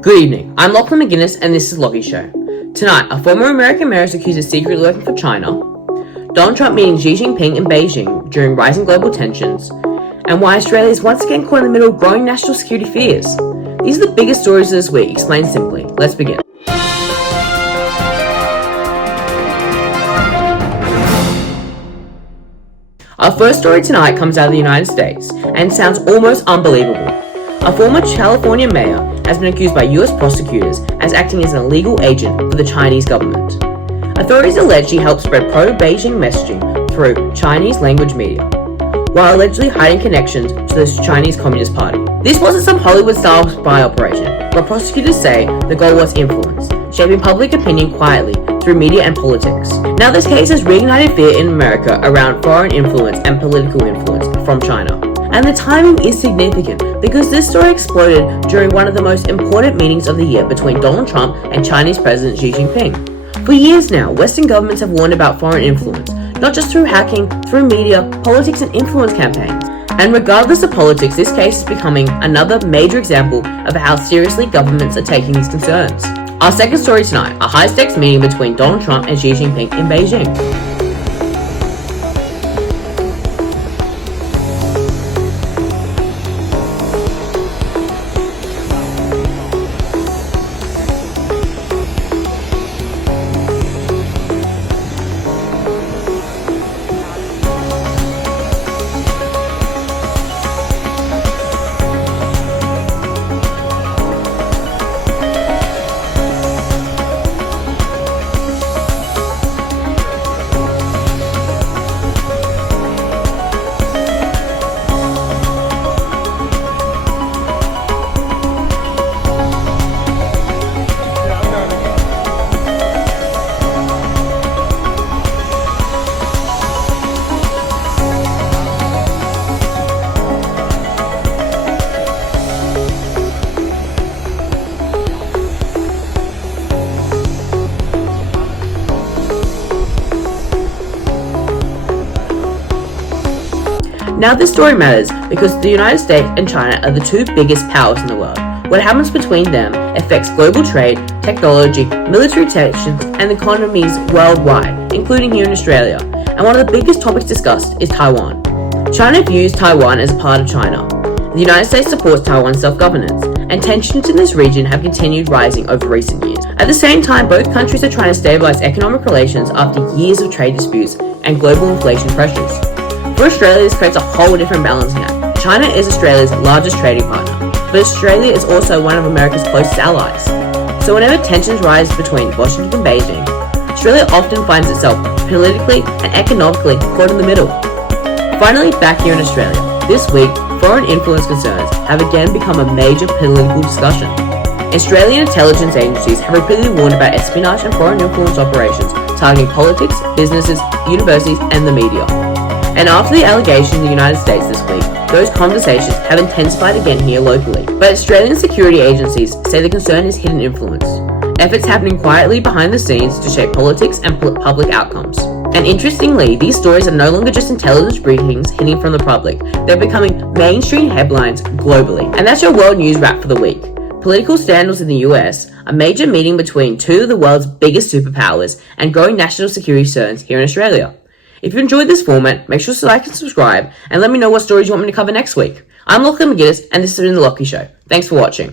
Good evening, I'm Lachlan McGuinness and this is Lachie Show. Tonight, a former American mayor is accused of secretly working for China, Donald Trump meeting Xi Jinping in Beijing during rising global tensions, and why Australia is once again caught in the middle of growing national security fears. These are the biggest stories of this week, explained simply. Let's begin. Our first story tonight comes out of the United States and sounds almost unbelievable. A former California mayor has been accused by US prosecutors as acting as an illegal agent for the Chinese government. Authorities allege he helped spread pro-Beijing messaging through Chinese language media, while allegedly hiding connections to the Chinese Communist Party. This wasn't some Hollywood-style spy operation, but prosecutors say the goal was influence, shaping public opinion quietly through media and politics. Now this case has reignited fear in America around foreign influence and political influence from China. And the timing is significant because this story exploded during one of the most important meetings of the year between Donald Trump and Chinese President Xi Jinping. For years now, Western governments have warned about foreign influence, not just through hacking, through media, politics and influence campaigns. And regardless of politics, this case is becoming another major example of how seriously governments are taking these concerns. Our second story tonight, a high-stakes meeting between Donald Trump and Xi Jinping in Beijing. Now this story matters because the United States and China are the two biggest powers in the world. What happens between them affects global trade, technology, military tensions, and economies worldwide, including here in Australia. And one of the biggest topics discussed is Taiwan. China views Taiwan as a part of China. The United States supports Taiwan's self-governance, and tensions in this region have continued rising over recent years. At the same time, both countries are trying to stabilize economic relations after years of trade disputes and global inflation pressures. For Australia, this creates a whole different balancing act. China is Australia's largest trading partner, but Australia is also one of America's closest allies. So whenever tensions rise between Washington and Beijing, Australia often finds itself politically and economically caught in the middle. Finally, back here in Australia, this week, foreign influence concerns have again become a major political discussion. Australian intelligence agencies have repeatedly warned about espionage and foreign influence operations targeting politics, businesses, universities, and the media. And after the allegations in the United States this week, those conversations have intensified again here locally. But Australian security agencies say the concern is hidden influence, efforts happening quietly behind the scenes to shape politics and public outcomes. And interestingly, these stories are no longer just intelligence briefings hidden from the public, they're becoming mainstream headlines globally. And that's your world news wrap for the week. Political scandals in the US, a major meeting between two of the world's biggest superpowers, and growing national security concerns here in Australia. If you enjoyed this format, make sure to like and subscribe, and let me know what stories you want me to cover next week. I'm Lachlan McGuinness, and this has been The Lachie Show. Thanks for watching.